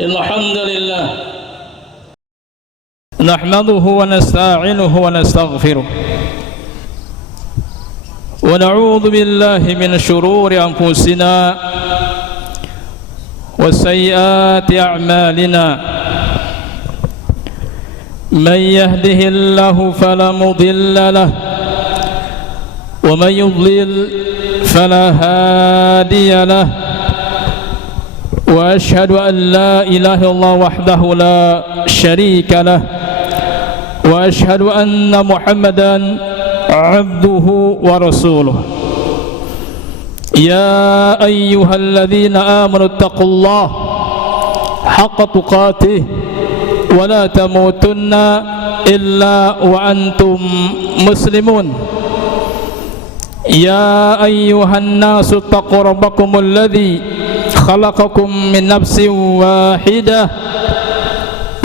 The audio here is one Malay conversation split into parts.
الحمد لله نحمده ونستعينه ونستغفره ونعوذ بالله من شرور أنفسنا وسيئات أعمالنا من يهده الله فلا مضل له ومن يضلل فلا هادي له وأشهد أن لا إله إلا الله وحده لا شريك له وأشهد أن محمدا عبده ورسوله يا أيها الذين آمنوا اتقوا الله حق تقاته ولا تموتن إلا وأنتم مسلمون يا أيها الناس اتقوا ربكم الذي خلقكم من نفس واحدة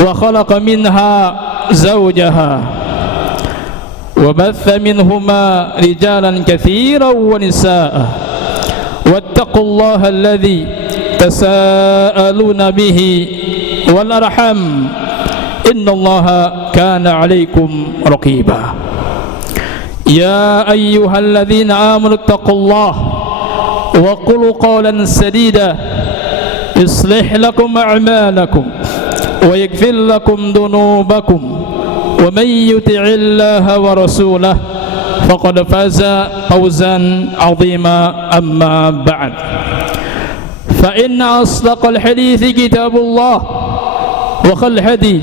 وخلق منها زوجها وبث منهما رجالا كثيرا ونساء واتقوا الله الذي تساءلون به والأرحام إن الله كان عليكم رقيبا يا أيها الذين آمنوا اتقوا الله وقولوا قولا سديدا يصلح لكم أعمالكم ويغفر لكم ذنوبكم ومن يطع الله ورسوله فقد فاز فوزا عظيما أما بعد فإن أصدق الحديث كتاب الله وخير الهدي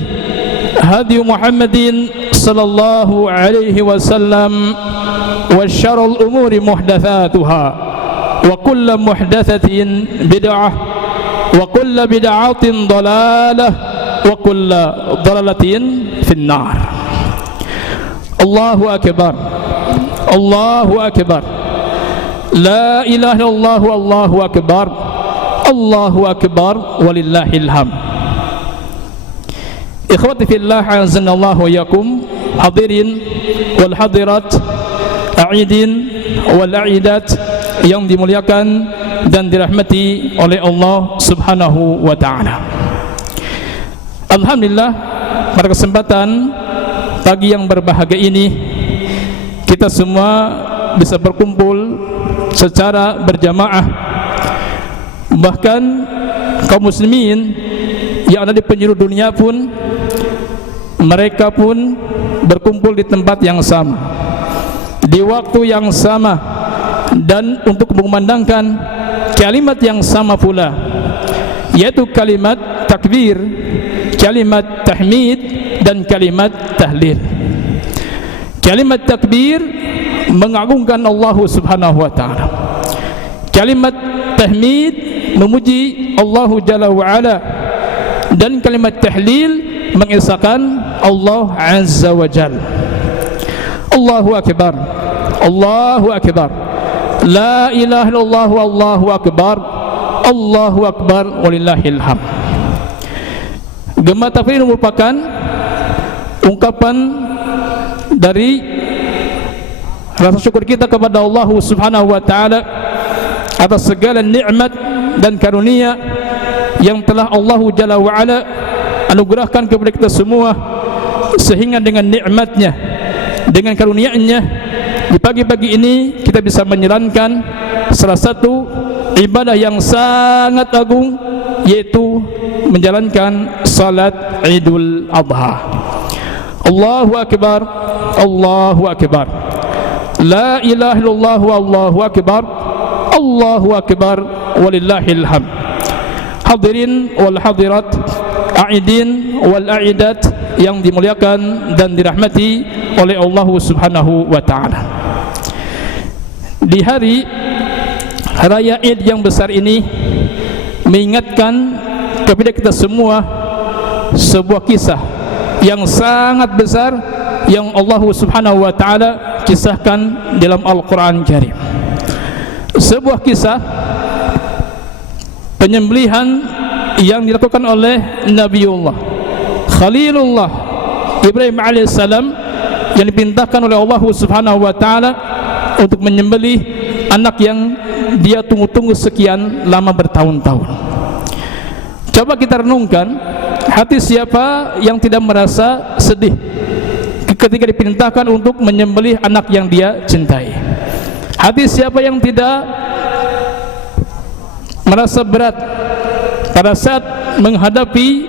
هدي محمد صلى الله عليه وسلم وشر الأمور محدثاتها وكل محدثة بدعة وكل بدعة ضلالة وكل ضلالة في النار الله أكبر الله أكبر لا إله إلا الله الله أكبر الله أكبر ولله الحمد Ikhwati fillah azanallahu yakum, hadirin wal hadirat, a'idin wal a'idat yang dimuliakan dan dirahmati oleh Allah Subhanahu wa taala. Alhamdulillah, pada kesempatan pagi yang berbahagia ini kita semua bisa berkumpul secara berjamaah. Bahkan kaum muslimin yang ada di penjuru dunia pun mereka pun berkumpul di tempat yang sama, di waktu yang sama, dan untuk mengumandangkan kalimat yang sama pula, yaitu kalimat takbir, kalimat tahmid, dan kalimat tahlil. Kalimat takbir mengagungkan Allah Subhanahu wa taala. Kalimat tahmid memuji Allah Jalla wa ala, dan kalimat tahlil mengesahkan Allah Azza wa Jalla. Allahu Akbar, Allahu Akbar, la ilaha illallah wallahu akbar, Allahu Akbar walillahil hamd. Gemah takbir merupakan ungkapan dari rasa syukur kita kepada Allah Subhanahu wa taala atas segala nikmat dan karunia yang telah Allah Jalla wa ala anugerahkan kepada kita semua, sehingga dengan nikmatnya, dengan karunia-Nya, di pagi-pagi ini kita bisa menjalankan salah satu ibadah yang sangat agung, yaitu menjalankan salat Idul Adha. Allahu Akbar, Allahu Akbar, la ilaha illallah wallahu akbar, Allahu Akbar walillahil hamd. Hadirin wal hadirat, a'idin wal a'idat yang dimuliakan dan dirahmati oleh Allah Subhanahu wa taala. Di hari raya Id yang besar ini mengingatkan kepada kita semua sebuah kisah yang sangat besar yang Allah Subhanahu wa taala kisahkan dalam Al-Qur'an Karim. Sebuah kisah penyembelihan yang dilakukan oleh Nabiullah Khalilullah Ibrahim alaihissalam, yang diperintahkan oleh Allah Subhanahu wa taala untuk menyembelih anak yang dia tunggu-tunggu sekian lama bertahun-tahun. Coba kita renungkan, hati siapa yang tidak merasa sedih ketika diperintahkan untuk menyembelih anak yang dia cintai? Hati siapa yang tidak merasa berat pada saat menghadapi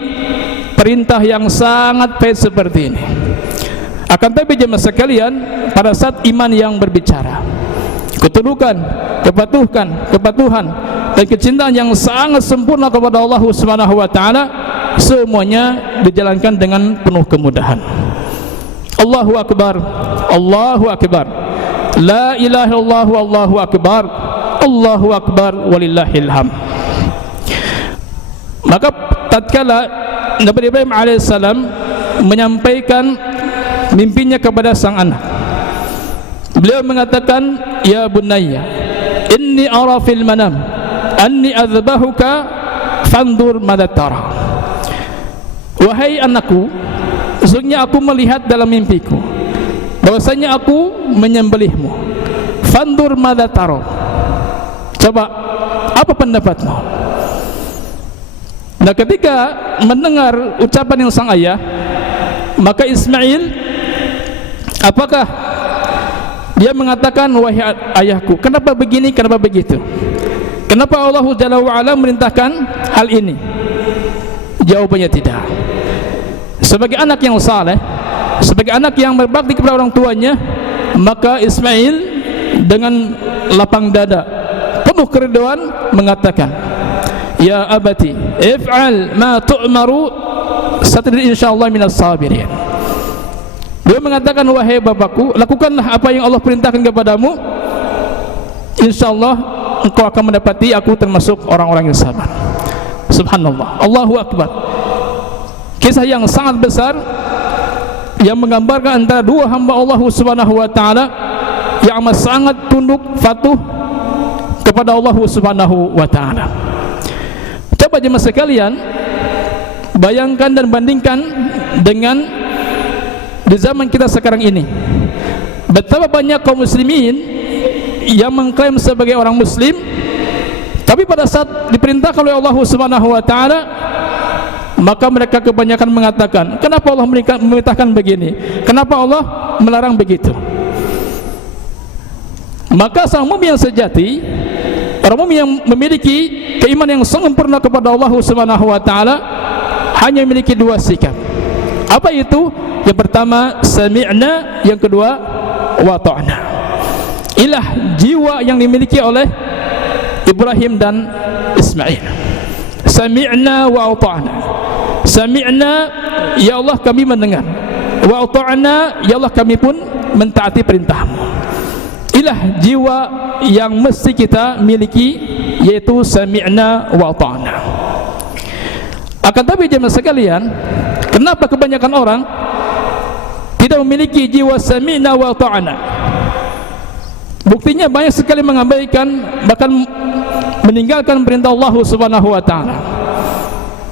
perintah yang sangat pahit seperti ini? Akan tapi jemaah sekalian, pada saat iman yang berbicara, ketundukan, kepatuhan dan kecintaan yang sangat sempurna kepada Allah Subhanahu wa taala, semuanya dijalankan dengan penuh kemudahan. Allahu akbar, Allahu akbar, la ilaha illallah, Allahu akbar, Allahu akbar, walillahil hamd. Maka tatkala Nabi Ibrahim alaihissalam menyampaikan mimpinya kepada sang anak, beliau mengatakan, ya bunayya, inni ara fil manam anni azbahuka fandur madza tara. Wahai anakku, sesungguhnya aku melihat dalam mimpiku bahwasanya aku menyembelihmu. Fandur madza tara. Coba, apa pendapatmu? Nah, ketika mendengar ucapan yang sang ayah, maka Ismail, apakah dia mengatakan, wahai ayahku, kenapa begini, kenapa begitu? Kenapa Allah Jalla wa'ala merintahkan hal ini? Jawabannya tidak. Sebagai anak yang saleh, sebagai anak yang berbakti kepada orang tuanya, maka Ismail dengan lapang dada, penuh keriduan mengatakan, ya abati, if'al ma tu'maru, satadri insyaallah minas sabirin. Dia mengatakan, wahai bapakku, lakukanlah apa yang Allah perintahkan kepadamu, insyaallah engkau akan mendapati aku termasuk orang-orang yang sabar. Subhanallah, Allahu akbar. Kisah yang sangat besar yang menggambarkan antara dua hamba Allah Subhanahu wa taala yang amat sangat tunduk patuh kepada Allah Subhanahu wa taala. Coba jemaah sekalian, bayangkan dan bandingkan dengan di zaman kita sekarang ini. Betapa banyak kaum muslimin yang mengklaim sebagai orang muslim, tapi pada saat diperintahkan oleh Allah Subhanahu wa taala, maka mereka kebanyakan mengatakan, kenapa Allah memerintahkan begini? Kenapa Allah melarang begitu? Maka sang mukmin yang sejati, orang mukmin yang memiliki keimanan yang sempurna kepada Allah Subhanahu wa taala, hanya memiliki dua sikap. Apa itu? Yang pertama, sami'na, yang kedua, wa ta'na. Inilah jiwa yang dimiliki oleh Ibrahim dan Ismail. Sami'na wa ata'na. Sami'na, ya Allah kami mendengar. Wa ata'na, ya Allah kami pun mentaati perintahmu. Inilah jiwa yang mesti kita miliki, yaitu sami'na wa ata'na. Akan tapi jemaah sekalian, kenapa kebanyakan orang tidak memiliki jiwa sami'na wa ata'na? Buktinya banyak sekali mengabaikan, bahkan meninggalkan perintah Allah Subhanahu wa taala.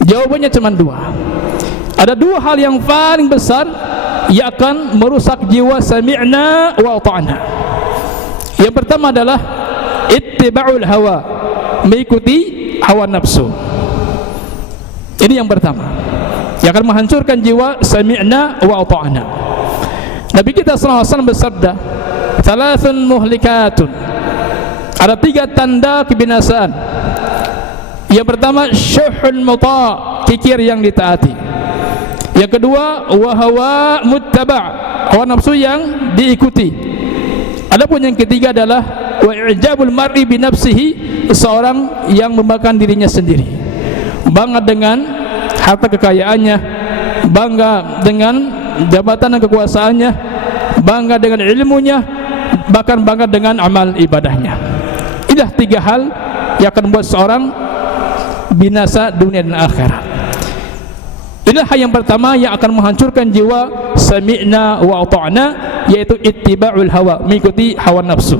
Jawabannya cuma dua. Ada dua hal yang paling besar yang akan merusak jiwa sami'na wa ata'na. Yang pertama adalah ittiba'ul hawa, mengikuti hawa nafsu. Ini yang pertama, yang akan menghancurkan jiwa sami'na wa ata'na. Nabi kita sallallahu alaihi wasallam bersabda, thalathun muhlikatun, ada tiga tanda kebinasaan. Yang pertama, syuhun muta', kikir yang ditaati. Yang kedua, wahawa muttaba', hawa nafsu yang diikuti. Adapun yang ketiga adalah wa i'jabul mar'i bi nafsihi, seorang yang membanggakan dirinya sendiri, bangga dengan harta kekayaannya, bangga dengan jabatan dan kekuasaannya, bangga dengan ilmunya, bahkan bangga dengan amal ibadahnya. Inilah tiga hal yang akan membuat seorang binasa dunia dan akhirat. Inilah hal yang pertama yang akan menghancurkan jiwa sami'na wa ata'na, yaitu ittiba'ul hawa, mengikuti hawa nafsu.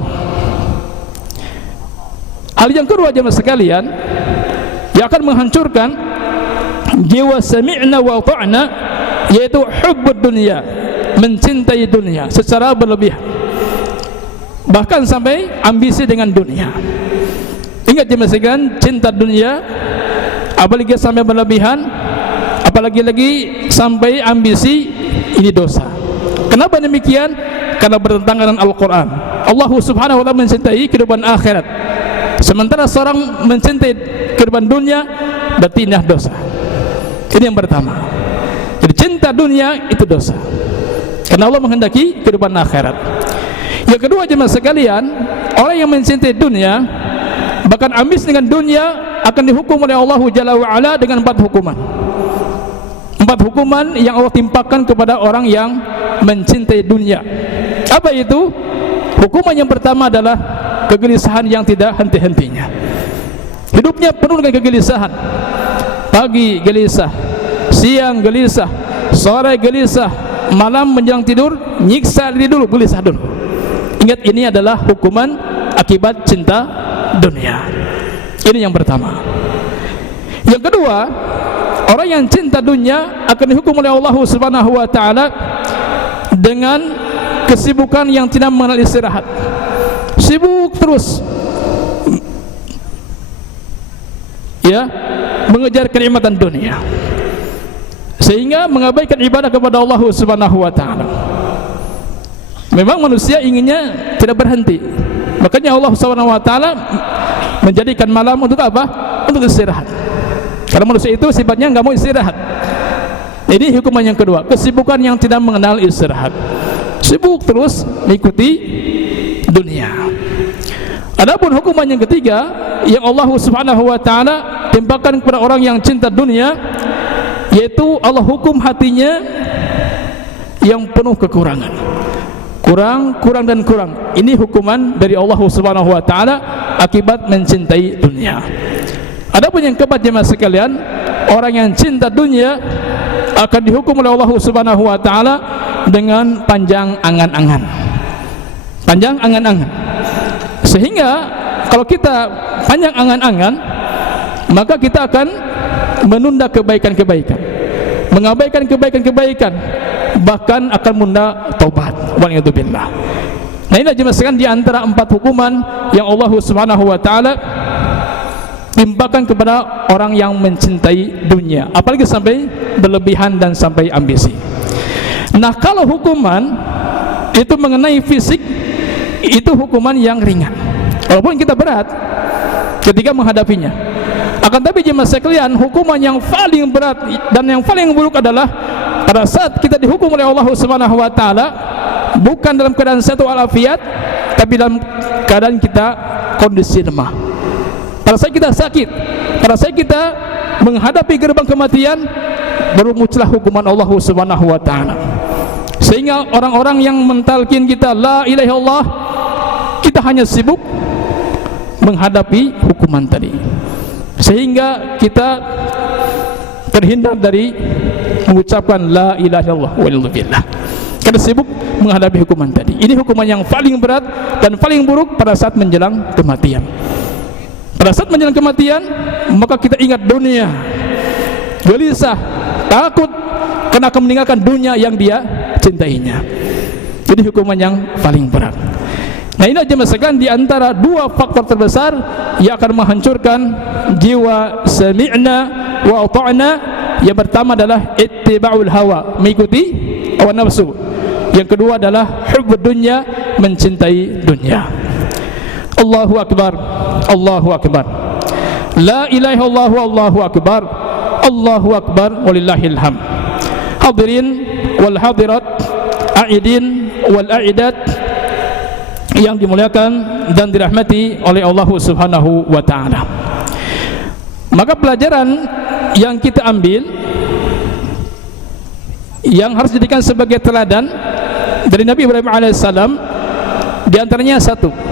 Hal yang kedua jemaah sekalian, yang akan menghancurkan jiwa sami'na wa ata'na, yaitu hubbud dunia, mencintai dunia secara berlebihan, bahkan sampai ambisi dengan dunia. Ingat jemaah sekalian, cinta dunia apalagi sampai berlebihan, apalagi lagi sampai ambisi, ini dosa. Kenapa demikian? Karena bertentangan dengan Al-Quran. Allah subhanahu wa ta'ala mencintai kehidupan akhirat, sementara seorang mencintai kehidupan dunia, berarti ini dosa. Ini yang pertama. Jadi cinta dunia itu dosa, karena Allah menghendaki kehidupan akhirat. Yang kedua, jemaah sekalian, orang yang mencintai dunia, bahkan ambis dengan dunia, akan dihukum oleh Allah Jalla wa'ala dengan 4 hukuman. 4 hukuman yang Allah timpakan kepada orang yang mencintai dunia. Apa itu? Hukuman yang pertama adalah kegelisahan yang tidak henti-hentinya. Hidupnya penuh dengan kegelisahan. Pagi gelisah, siang gelisah, sore gelisah, malam menjelang tidur nyiksa diri dulu, gelisah dulu. Ingat, ini adalah hukuman akibat cinta dunia. Ini yang pertama. Yang kedua, orang yang cinta dunia akan dihukum oleh Allah Subhanahu wa ta'ala dengan kesibukan yang tidak mengenal istirahat. Sibuk terus, ya, mengejar kenikmatan dunia, sehingga mengabaikan ibadah kepada Allah Subhanahu wa ta'ala. Memang manusia inginnya tidak berhenti, makanya Allah Subhanahu wa ta'ala menjadikan malam untuk apa? Untuk istirahat. Karena manusia itu sifatnya nggak mau istirahat. Ini hukuman yang kedua, kesibukan yang tidak mengenal istirahat. Sibuk terus mengikuti dunia. Adapun hukuman yang ketiga yang Allah Subhanahu wa ta'ala timpakan kepada orang yang cinta dunia, yaitu Allah hukum hatinya yang penuh kekurangan. Kurang dan kurang. Ini hukuman dari Allah Subhanahu wa ta'ala akibat mencintai dunia. Adapun yang keempat, jemaah sekalian, orang yang cinta dunia akan dihukum oleh Allah Subhanahu wa ta'ala dengan panjang angan-angan. Panjang angan-angan. Sehingga kalau kita panjang angan-angan, maka kita akan menunda kebaikan-kebaikan, mengabaikan kebaikan-kebaikan, bahkan akan menunda taubat. Waliyadzubillah. Nah, inilah jemaah sekalian di antara 4 hukuman yang Allah Subhanahu wa ta'ala timpakan kepada orang yang mencintai dunia, apalagi sampai berlebihan dan sampai ambisi. Nah, kalau hukuman itu mengenai fisik, itu hukuman yang ringan, walaupun kita berat ketika menghadapinya. Akan tapi jemaah sekalian, hukuman yang paling berat dan yang paling buruk adalah pada saat kita dihukum oleh Allah Subhanahu wa ta'ala bukan dalam keadaan sehat walafiat, tapi dalam keadaan kita kondisi lemah. Pada saat kita sakit, pada saat kita menghadapi gerbang kematian, baru muncullah hukuman Allah Subhanahu wa ta'ala. Sehingga orang-orang yang mentalkin kita la ilaha illallah, kita hanya sibuk menghadapi hukuman tadi, sehingga kita terhindar dari mengucapkan la ilaha illallah walillah, karena sibuk menghadapi hukuman tadi. Ini hukuman yang paling berat dan paling buruk pada saat menjelang kematian. Pada saat menjelang kematian, maka kita ingat dunia, gelisah, takut karena akan meninggalkan dunia yang dia cintainya. Jadi hukuman yang paling berat. Nah, ini aja sekalian di antara 2 faktor terbesar yang akan menghancurkan jiwa sami'na wa ata'na. Yang pertama adalah ittiba'ul hawa, mengikuti hawa nafsu. Yang kedua adalah hubbud dunya, mencintai dunia. Allahu akbar, Allahu akbar, la ilaha illallah, Allahu akbar, Allahu akbar, walillahil hamd. Hadirin wal hadirat, a'idin wal a'idat yang dimuliakan dan dirahmati oleh Allah Subhanahu wa ta'ala. Maka pelajaran yang kita ambil yang harus dijadikan sebagai teladan dari Nabi Ibrahim alaihissalam, diantaranya 1.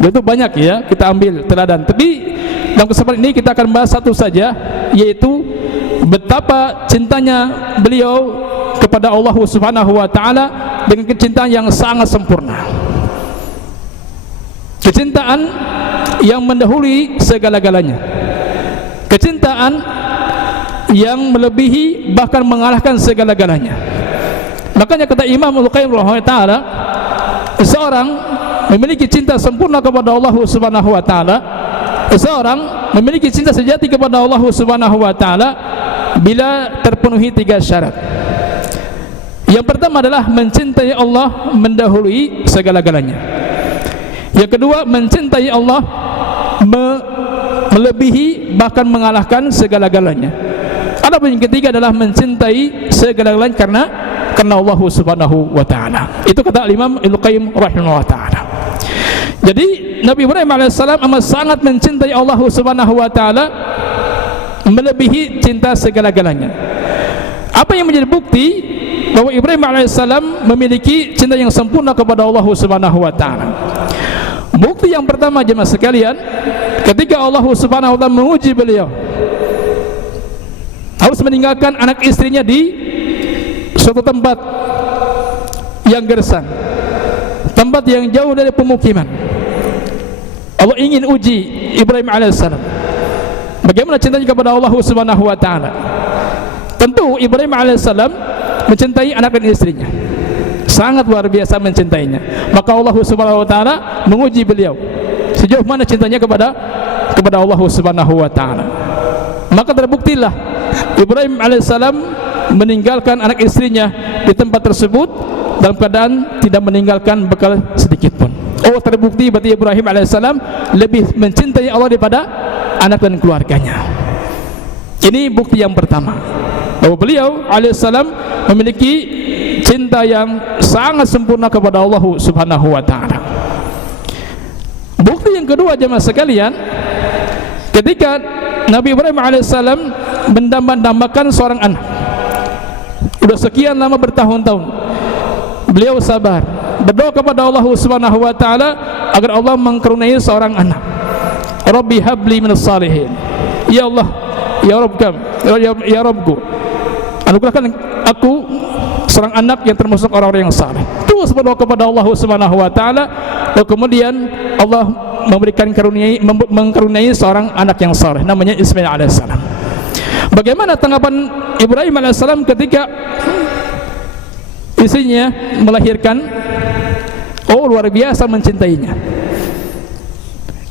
Itu banyak ya kita ambil teladan, tapi dalam kesempatan ini kita akan bahas 1 saja, yaitu betapa cintanya beliau kepada Allah Subhanahu wa ta'ala dengan kecintaan yang sangat sempurna, kecintaan yang mendahului segala-galanya, kecintaan yang melebihi bahkan mengalahkan segala-galanya. Makanya kata Imam Al-Qayyim rahimahullah ta'ala, seorang memiliki cinta sempurna kepada Allah Subhanahu wa ta'ala seseorang memiliki cinta sejati kepada Allah Subhanahu wa taala bila terpenuhi 3 syarat. Yang pertama adalah mencintai Allah mendahului segala-galanya. Yang kedua, mencintai Allah melebihi bahkan mengalahkan segala-galanya. Adapun yang ketiga adalah mencintai segala-galanya karena Allah Subhanahu wa taala. Itu kata Imam Ibnu Qayyim rahimahullah taala. Jadi Nabi Ibrahim alaihissalam amat sangat mencintai Allah Subhanahu wa taala melebihi cinta segala-galanya. Apa yang menjadi bukti bahwa Ibrahim alaihissalam memiliki cinta yang sempurna kepada Allah Subhanahu wa taala? Bukti yang pertama jemaah sekalian, ketika Allah Subhanahu wa taala menguji beliau harus meninggalkan anak istrinya di suatu tempat yang gersang, tempat yang jauh dari pemukiman. Allah ingin uji Ibrahim alaihissalam bagaimana cintanya kepada Allah Subhanahu wa taala. Tentu Ibrahim alaihissalam mencintai anak dan istrinya, sangat luar biasa mencintainya. Maka Allah Subhanahu wa taala menguji beliau sejauh mana cintanya kepada Allah Subhanahu wa taala. Maka terbuktilah Ibrahim alaihissalam meninggalkan anak istrinya di tempat tersebut dalam keadaan tidak meninggalkan bekal sedikit pun. Oh, terbukti berarti Ibrahim alaihissalam lebih mencintai Allah daripada anak dan keluarganya. Ini bukti yang pertama bahwa beliau alaihissalam memiliki cinta yang sangat sempurna kepada Allah Subhanahu wa taala. Bukti yang kedua jemaah sekalian, ketika Nabi Ibrahim alaihissalam mendambakan seorang anak. Sudah sekian lama bertahun-tahun beliau sabar berdoa kepada Allah Subhanahu wa taala agar Allah mengkaruniai seorang anak. Rabbi habli minas salihin. Ya Allah, ya Rabbku, ya Rabbku, anugerahkan aku seorang anak yang termasuk orang-orang yang saleh. Terus berdoa kepada Allah Subhanahu wa taala, lalu kemudian Allah memberikan mengkaruniai seorang anak yang saleh namanya Ismail alaihissalam. Bagaimana tanggapan Ibrahim alaihissalam ketika istrinya melahirkan? Oh, luar biasa mencintainya.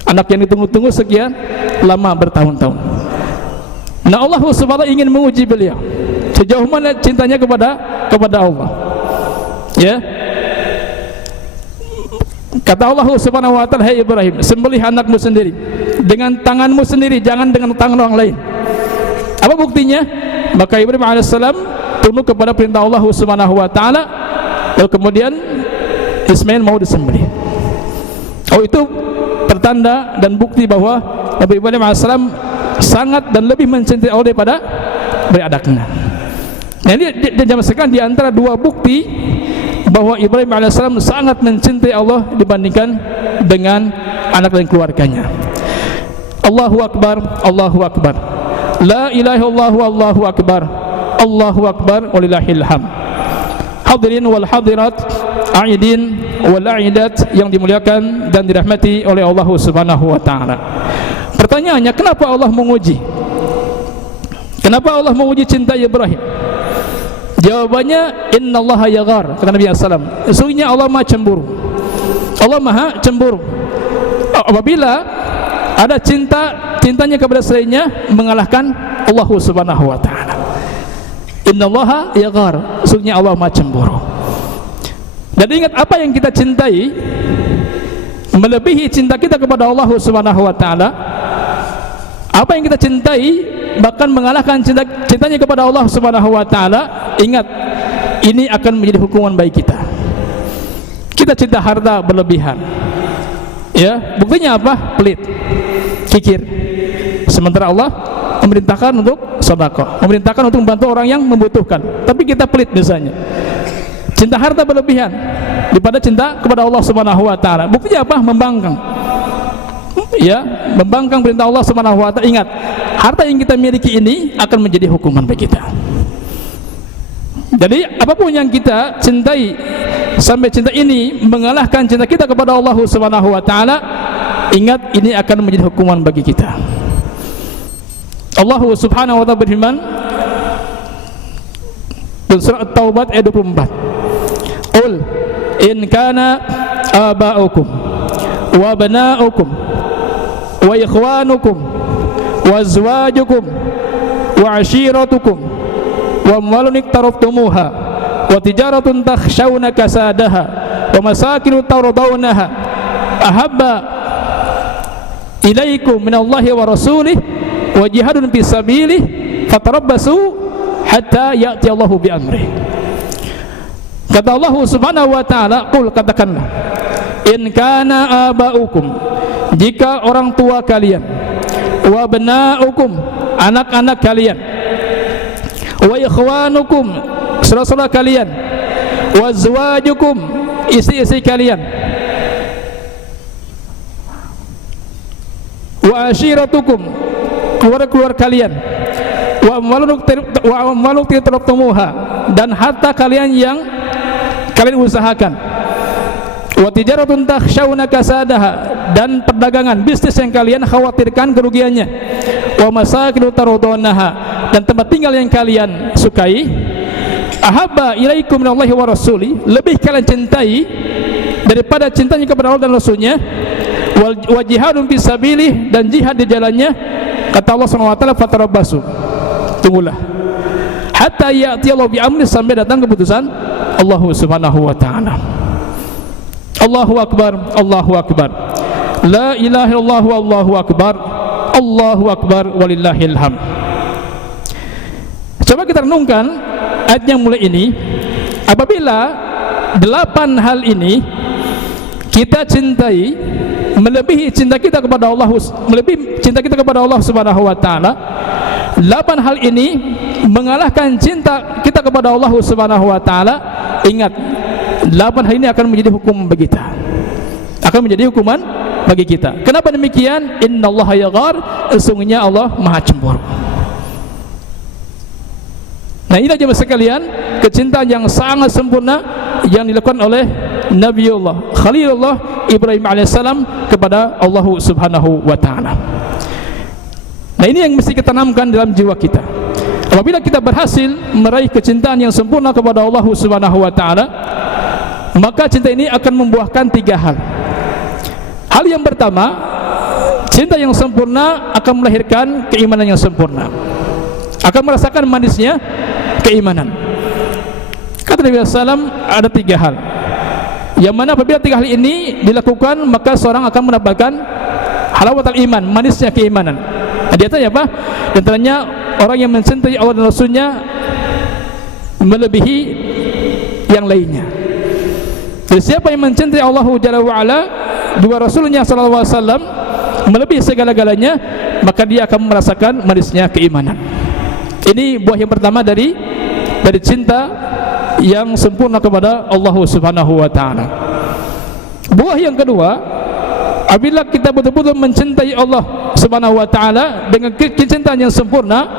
Anak yang ditunggu-tunggu sekian lama bertahun-tahun. Nah, Allah Subhanahu wa taala ingin menguji beliau sejauh mana cintanya kepada Allah. Ya. Kata Allah Subhanahu wa taala, "Hai Ibrahim, sembelih anakmu sendiri dengan tanganmu sendiri, jangan dengan tangan orang lain." Apa buktinya? Maka Ibrahim alaihissalam tunduk kepada perintah Allah Subhanahu wa taala, lalu kemudian Ismail mau disembelih. Oh, itu pertanda dan bukti bahwa Nabi Ibrahim alaihissalam sangat dan lebih mencintai Allah daripada anaknya. Nah, ini dijamaskan di antara dua bukti bahwa Ibrahim alaihissalam sangat mencintai Allah dibandingkan dengan anak dan keluarganya. Allahu akbar, Allahu akbar. La ilaha illallah wallahu akbar. Allahu akbar walillahil hamd. Hadirin wal hadirat, aidin wal aidat yang dimuliakan dan dirahmati oleh Allah Subhanahu wa taala. Pertanyaannya, kenapa Allah menguji? Kenapa Allah menguji cinta Ibrahim? Jawabannya, innallaha yaghar, kata Nabi sallallahu alaihi wasallam. Sesungguhnya Allah Maha cemburu. Allah Maha cemburu apabila ada cintanya kepada selainnya mengalahkan Allah Subhanahu wa taala. Innallaha yaghar, sesungguhnya Allah Maha cemburu. Dan ingat, apa yang kita cintai melebihi cinta kita kepada Allah Subhanahu wa taala. Apa yang kita cintai bahkan mengalahkan cintanya kepada Allah Subhanahu wa taala. Ingat, ini akan menjadi hukuman bagi kita. Kita cinta harta berlebihan. Ya, buktinya apa? Pelit, kikir. Sementara Allah memerintahkan untuk sedekah, memerintahkan untuk membantu orang yang membutuhkan. Tapi kita pelit misalnya. Cinta harta berlebihan daripada cinta kepada Allah Subhanahu wa taala. Buktinya apa? Membangkang. Ya, membangkang perintah Allah Subhanahu wa taala. Ingat, harta yang kita miliki ini akan menjadi hukuman bagi kita. Jadi apapun yang kita cintai, sampai cinta ini mengalahkan cinta kita kepada Allah Subhanahu wa taala, ingat, ini akan menjadi hukuman bagi kita. Allah Subhanahu wa taala berfirman dalam surah At-Taubah ayat 24. Qul in kana aba'ukum wa abna'ukum wa ikhwanukum wa azwajukum wa ashiratukum wa amwalun iqtaraftumuha wa tijaratun takhshawna kasadaha wa masakinu tardawnaha ahabba ilaikum minallahi wa rasulih wa jihadun fi sabilih fatarabbasu hatta ya'ti Allahu bi amrih. Kata Allah Subhanahu wa taala, qul, katakanlah, in kana abaukum, jika orang tua kalian, wa abnaukum, anak-anak kalian, wa ikhwanukum, saudara-saudara kalian, wa azwajukum, istri-istri kalian, wa ashiratukum, keluarga-keluarga kalian, wa amwalun taraftumuha, dan harta kalian yang kalian usahakan, wa tijaratun takhshawna kasadaha, dan perdagangan bisnis yang kalian khawatirkan kerugiannya, wa masakinu tardawnaha, dan tempat tinggal yang kalian sukai, ahabba ilaikum minallahi wa rasuli, lebih kalian cintai daripada cintanya kepada Allah dan Rasulnya, wa jihadun fi sabilih, dan jihad di jalannya. Kata Allah SWT, fatarabbasu, tunggulah, hatta ya'ti Allah bi amri, sampai datang keputusan Allah Subhanahu wa ta'ala. Allahu akbar, Allahu akbar, la ilaha illallah, wallahu akbar, Allahu akbar, walillahil hamd. Coba kita renungkan ayat yang mulai ini. Apabila 8 hal ini kita cintai, melebihi cinta kita kepada Allah, melebihi cinta kita kepada Allah Subhanahu wa taala, 8 hal ini mengalahkan cinta kita kepada Allah Subhanahu wa taala. Ingat, 8 hal ini akan menjadi hukum bagi kita, akan menjadi hukuman bagi kita. Kenapa demikian? Innallaha yaghar, sesungguhnya Allah Maha cemburu. Nah, ini jemaah sekalian, kecintaan yang sangat sempurna yang dilakukan oleh Nabiullah Khalilullah Ibrahim alaihissalam kepada Allah Subhanahu wa ta'ala. Nah, ini yang mesti kita tanamkan dalam jiwa kita. Apabila kita berhasil meraih kecintaan yang sempurna kepada Allah Subhanahu wa ta'ala, maka cinta ini akan membuahkan 3 hal. Hal yang pertama, cinta yang sempurna akan melahirkan keimanan yang sempurna, akan merasakan manisnya keimanan. Kata Nabi SAW, ada 3 hal yang mana apabila 3 hal ini dilakukan, maka seorang akan mendapatkan halawatul iman, manisnya keimanan. Nah, di atasnya apa? Di antaranya orang yang mencintai Allah dan Rasulnya melebihi yang lainnya. Jadi siapa yang mencintai Allah Jalla wa'ala, dua Rasulnya sallallahu alaihi wasallam melebihi segala-galanya, maka dia akan merasakan manisnya keimanan. Ini buah yang pertama dari cinta yang sempurna kepada Allah Subhanahu wa ta'ala. Buah yang kedua, apabila kita betul-betul mencintai Allah Subhanahu wa ta'ala dengan kecintaan yang sempurna,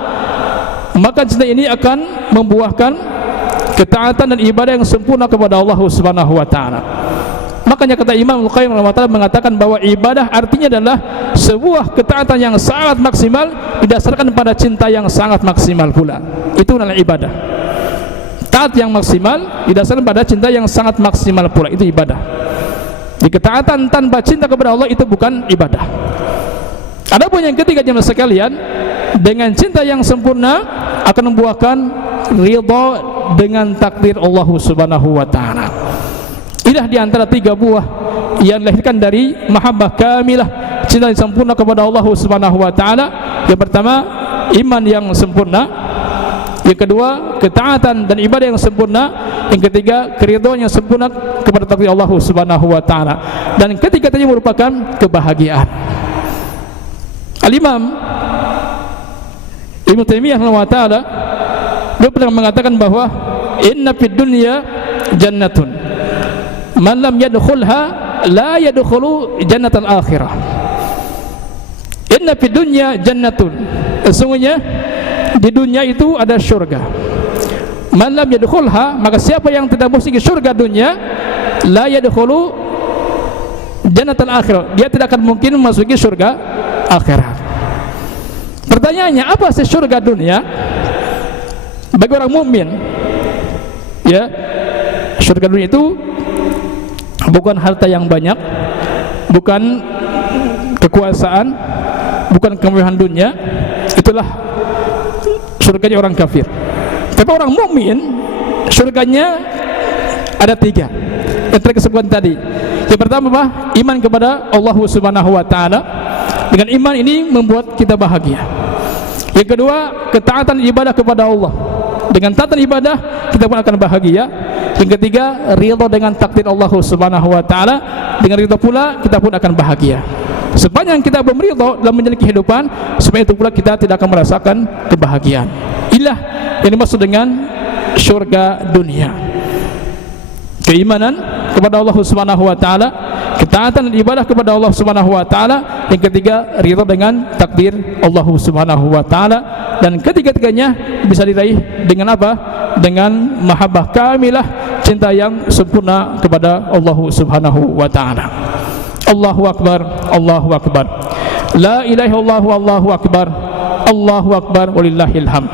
maka cinta ini akan membuahkan ketaatan dan ibadah yang sempurna kepada Allah Subhanahu wa ta'ala. Makanya kata Imam Al-Qayyim mengatakan bahwa ibadah artinya adalah sebuah ketaatan yang sangat maksimal didasarkan pada cinta yang sangat maksimal pula. Itu adalah ibadah. Taat yang maksimal didasarkan pada cinta yang sangat maksimal pula, itu ibadah. Di ketaatan tanpa cinta kepada Allah itu bukan ibadah. Adapun yang ketiga jemaah sekalian, dengan cinta yang sempurna akan membuahkan ridha dengan takdir Allah Subhanahu wa ta'ala. Inilah di antara 3 buah yang dilahirkan dari mahabbah kamilah, cinta yang sempurna kepada Allah Subhanahu wa ta'ala. Yang pertama, iman yang sempurna. Yang kedua, ketaatan dan ibadah yang sempurna. Yang ketiga, keridhaan yang sempurna kepada takdir Allah Subhanahu wa ta'ala. Dan ketiga-tiganya merupakan kebahagiaan. Al-Imam Ibnu Taimiyah rahimahullah ta'ala, dia pernah mengatakan bahwa inna fid dunya jannatun man lam yadkhulha la yadkhulu jannatal akhirah. Inna fid dunya jannatun, sesungguhnya di dunia itu ada surga. Man lam yadkhulha, maka siapa yang tidak masuk ke surga dunia, la yadkhulu jannatal akhirah, dia tidak akan mungkin memasuki surga akhirat. Pertanyaannya, apa sih surga dunia bagi orang mukmin? Ya, surga dunia itu bukan harta yang banyak, bukan kekuasaan, bukan kemewahan dunia, itulah surganya orang kafir. Tapi orang mukmin surganya ada 3 yang telah disebutkan tadi. Yang pertama apa? Iman kepada Allah Subhanahu wa taala. Dengan iman ini membuat kita bahagia. Yang kedua, ketaatan ibadah kepada Allah. Dengan taatan ibadah kita pun akan bahagia. Yang ketiga, ridha dengan takdir Allah Subhanahu wa taala. Dengan ridha pula kita pun akan bahagia. Sepanjang kita berridha dalam menjalani kehidupan, sepanjang itu pula kita tidak akan merasakan kebahagiaan. Inilah yang dimaksud dengan syurga dunia. Keimanan kepada Allah Subhanahu wa taala, ketaatan dan ibadah kepada Allah Subhanahu wa taala. Yang ketiga, ridha dengan takdir Allah Subhanahu wa taala. Dan ketiga-tiganya bisa diraih dengan apa? Dengan mahabbah kamilah, cinta yang sempurna kepada Allah Subhanahu wa taala. Allahu akbar, Allahu akbar. La ilaha illallah wallahu akbar. Allahu akbar walillahil hamd.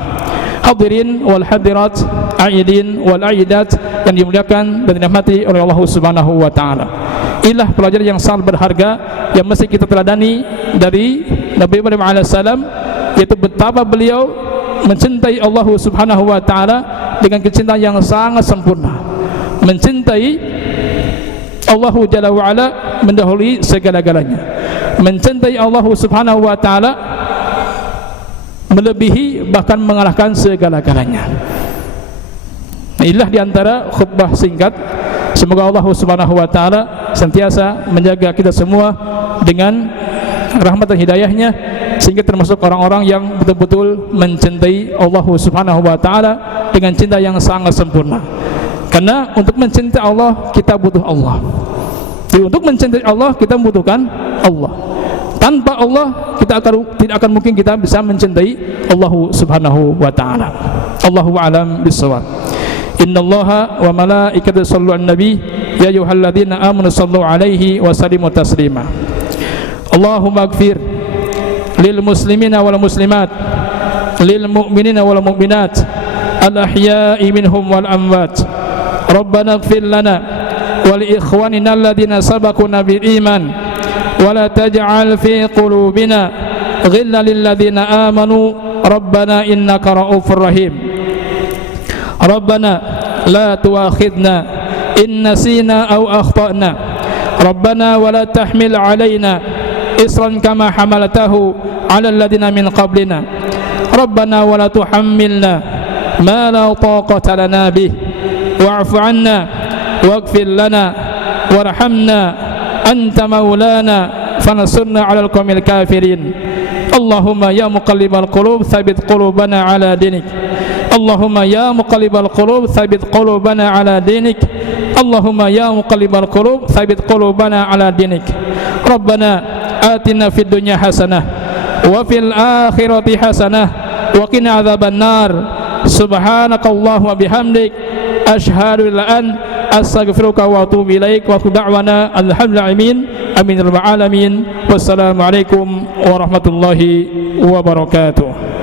Hadirin wal hadirat, aidin wal aidat yang dimuliakan dan dirahmati oleh Allah Subhanahu wa taala. Inilah pelajaran yang sangat berharga yang mesti kita teladani dari Nabi Ibrahim alaihissalam, yaitu betapa beliau mencintai Allah Subhanahu wa taala dengan kecintaan yang sangat sempurna. Mencintai Allah Jalla wa ala mendahului segala-galanya. Mencintai Allah Subhanahu wa taala melebihi bahkan mengalahkan segala-galanya. Inilah diantara khutbah singkat. Semoga Allah Subhanahu wa taala senantiasa menjaga kita semua dengan rahmat dan hidayahnya, sehingga termasuk orang-orang yang betul-betul mencintai Allah Subhanahu wa taala dengan cinta yang sangat sempurna. Karena untuk mencintai Allah kita butuh Allah. Jadi untuk mencintai Allah kita membutuhkan Allah. Tanpa Allah kita tidak akan mungkin kita bisa mencintai Allah Subhanahu wa taala. Allahu a'lam bissawab. Innallaha wa malaikatahu yusholluna 'alan nabi ya ayyuhalladzina amanu shallu 'alaihi wa sallimu taslima. Allahumma ighfir lil muslimina wal muslimat, lil mu'minina wal mu'minat, al ahya'i minhum wal amwat. Rabbana ighfir lana wa li ikhwanina alladzina sabaquna bil iman wa la taj'al fi qulubina ghillan lil ladzina amanu rabbana innaka ra'ufur rahim. Rabbana la tuakhidna in nasina aw akhtana. Rabbana wa la tahmil 'alaina isran kama hamaltahu 'ala alladhina min qablina. Rabbana wa la tuhammilna ma la taqata lana bih wa'fu 'anna waghfir lana warhamna anta maulana fansurna 'alal qaumil kafirin. Allahumma ya muqallibal qulub tsabbit qulubana 'ala dinik. Allahumma ya muqallibal qulub tsabbit qulubana 'ala dinik. Allahumma ya muqallibal qulub tsabbit qulubana 'ala dinik. Rabbana atina fid dunya hasanah wa fil akhirati hasanah wa qina adzabannar. Subhanakallahumma bihamdik asyhadu an astaghfiruka wa atubu ilaik wa da'wana alhamdulillahi amin rabbil alamin. Wassalamu alaikum warahmatullahi wabarakatuh.